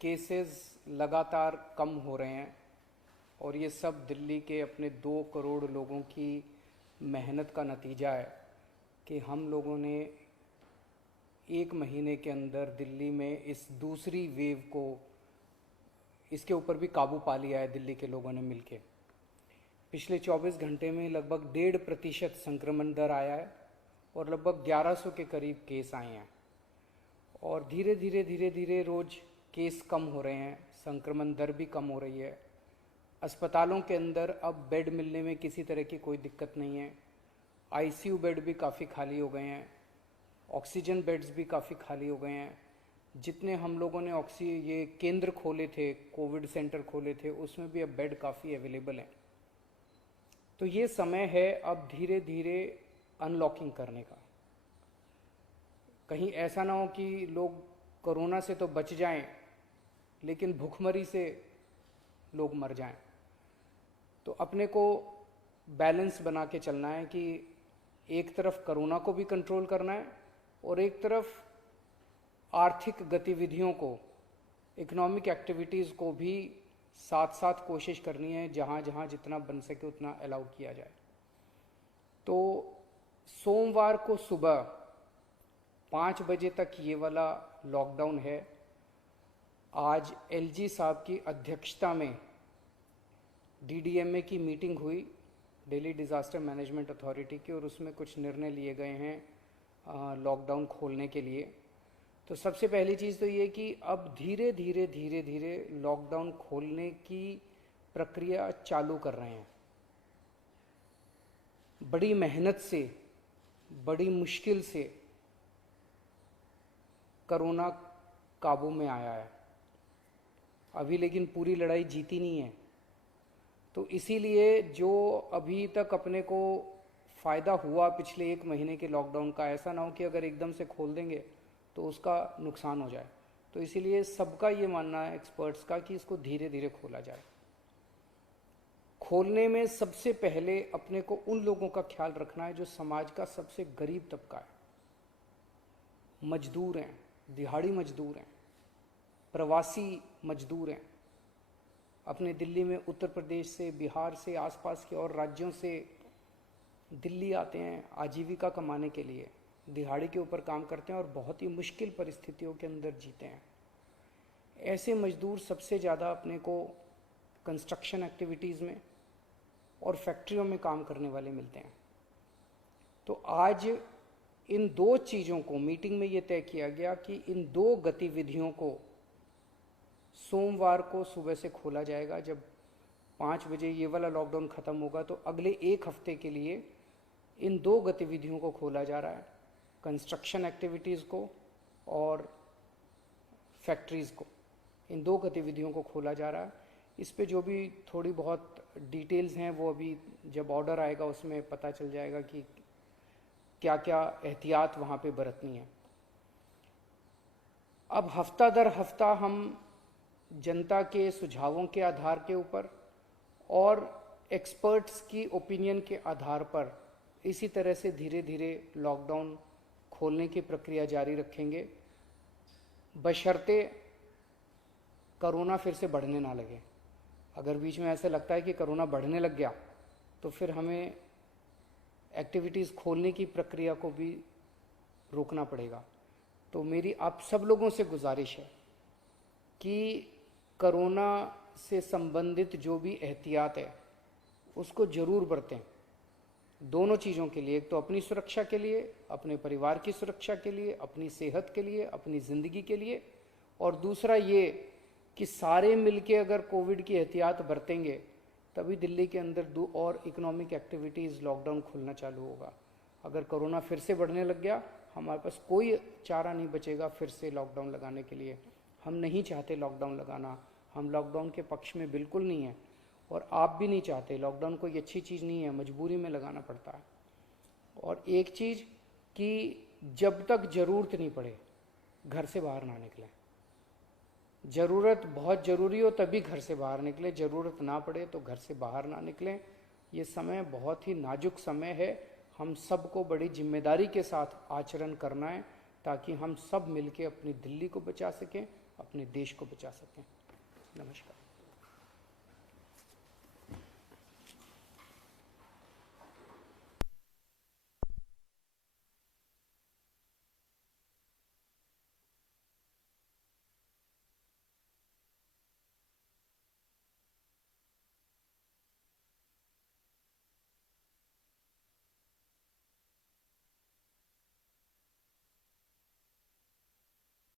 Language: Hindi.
केसेस लगातार कम हो रहे हैं और ये सब दिल्ली के अपने 2 करोड़ लोगों की मेहनत का नतीजा है कि हम लोगों ने 1 महीने के अंदर दिल्ली में इस दूसरी वेव को, इसके ऊपर भी काबू पा लिया है दिल्ली के लोगों ने मिलके। पिछले 24 घंटे में लगभग 1.5% संक्रमण दर आया है और लगभग 1100 के करीब केस आए हैं और धीरे धीरे रोज केस कम हो रहे हैं, संक्रमण दर भी कम हो रही है। अस्पतालों के अंदर अब बेड मिलने में किसी तरह की कोई दिक्कत नहीं है। आईसीयू बेड भी काफ़ी खाली हो गए हैं, ऑक्सीजन बेड्स भी काफ़ी खाली हो गए हैं। जितने हम लोगों ने ये केंद्र खोले थे, कोविड सेंटर खोले थे, उसमें भी अब बेड काफ़ी अवेलेबल हैं। तो ये समय है अब धीरे धीरे अनलॉकिंग करने का। कहीं ऐसा ना हो कि लोग कोरोना से तो बच जाएं लेकिन भूखमरी से लोग मर जाएं। तो अपने को बैलेंस बना के चलना है कि एक तरफ कोरोना को भी कंट्रोल करना है और एक तरफ आर्थिक गतिविधियों को, इकोनॉमिक एक्टिविटीज़ को भी साथ साथ कोशिश करनी है, जहाँ जहाँ जितना बन सके उतना अलाउ किया जाए। तो सोमवार को सुबह 5 बजे तक ये वाला लॉकडाउन है। आज एलजी साहब की अध्यक्षता में डीडीएमए की मीटिंग हुई, दिल्ली डिज़ास्टर मैनेजमेंट अथॉरिटी की, और उसमें कुछ निर्णय लिए गए हैं लॉकडाउन खोलने के लिए। तो सबसे पहली चीज़ तो ये कि अब धीरे धीरे लॉकडाउन खोलने की प्रक्रिया चालू कर रहे हैं। बड़ी मेहनत से, बड़ी मुश्किल से कोरोना काबू में आया है अभी, लेकिन पूरी लड़ाई जीती नहीं है। तो इसीलिए जो अभी तक अपने को फ़ायदा हुआ पिछले 1 महीने के लॉकडाउन का, ऐसा ना हो कि अगर एकदम से खोल देंगे तो उसका नुकसान हो जाए। तो इसीलिए सबका ये मानना है एक्सपर्ट्स का कि इसको धीरे धीरे खोला जाए। खोलने में सबसे पहले अपने को उन लोगों का ख्याल रखना है जो समाज का सबसे गरीब तबका है। मजदूर हैं, दिहाड़ी मजदूर हैं, प्रवासी मजदूर हैं। अपने दिल्ली में उत्तर प्रदेश से, बिहार से, आसपास के और राज्यों से दिल्ली आते हैं आजीविका कमाने के लिए, दिहाड़ी के ऊपर काम करते हैं और बहुत ही मुश्किल परिस्थितियों के अंदर जीते हैं। ऐसे मजदूर सबसे ज़्यादा अपने को कंस्ट्रक्शन एक्टिविटीज़ में और फैक्ट्रियों में काम करने वाले मिलते हैं। तो आज इन 2 चीज़ों को मीटिंग में ये तय किया गया कि इन 2 गतिविधियों को सोमवार को सुबह से खोला जाएगा। जब 5 बजे ये वाला लॉकडाउन ख़त्म होगा तो अगले 1 हफ्ते के लिए इन 2 गतिविधियों को खोला जा रहा है, कंस्ट्रक्शन एक्टिविटीज़ को और फैक्ट्रीज़ को। इन 2 गतिविधियों को खोला जा रहा है। इस पे जो भी थोड़ी बहुत डिटेल्स हैं वो अभी जब ऑर्डर आएगा उसमें पता चल जाएगा कि क्या क्या एहतियात वहाँ पे बरतनी है। अब हफ्ता दर हफ्ता हम जनता के सुझावों के आधार के ऊपर और एक्सपर्ट्स की ओपिनियन के आधार पर इसी तरह से धीरे धीरे लॉकडाउन खोलने की प्रक्रिया जारी रखेंगे, बशर्ते कोरोना फिर से बढ़ने ना लगे। अगर बीच में ऐसा लगता है कि कोरोना बढ़ने लग गया तो फिर हमें एक्टिविटीज़ खोलने की प्रक्रिया को भी रोकना पड़ेगा। तो मेरी आप सब लोगों से गुजारिश है कि कोरोना से संबंधित जो भी एहतियात है उसको ज़रूर बरतें, दोनों चीज़ों के लिए। एक तो अपनी सुरक्षा के लिए, अपने परिवार की सुरक्षा के लिए, अपनी सेहत के लिए, अपनी ज़िंदगी के लिए, और दूसरा ये कि सारे मिलके अगर कोविड की एहतियात बरतेंगे तभी दिल्ली के अंदर 2 और इकोनॉमिक एक्टिविटीज़ लॉकडाउन खुलना चालू होगा। अगर कोरोना फिर से बढ़ने लग गया, हमारे पास कोई चारा नहीं बचेगा फिर से लॉकडाउन लगाने के लिए। हम नहीं चाहते लॉकडाउन लगाना, हम लॉकडाउन के पक्ष में बिल्कुल नहीं है और आप भी नहीं चाहते। लॉकडाउन कोई अच्छी चीज़ नहीं है, मजबूरी में लगाना पड़ता है। और एक चीज़ कि जब तक ज़रूरत नहीं पड़े घर से बाहर ना निकलें। ज़रूरत बहुत ज़रूरी हो तभी घर से बाहर निकले, ज़रूरत ना पड़े तो घर से बाहर ना निकलें। ये समय बहुत ही नाजुक समय है, हम सबको बड़ी जिम्मेदारी के साथ आचरण करना है ताकि हम सब मिलके अपनी दिल्ली को बचा सकें, अपने देश को बचा सकें। नमस्कार।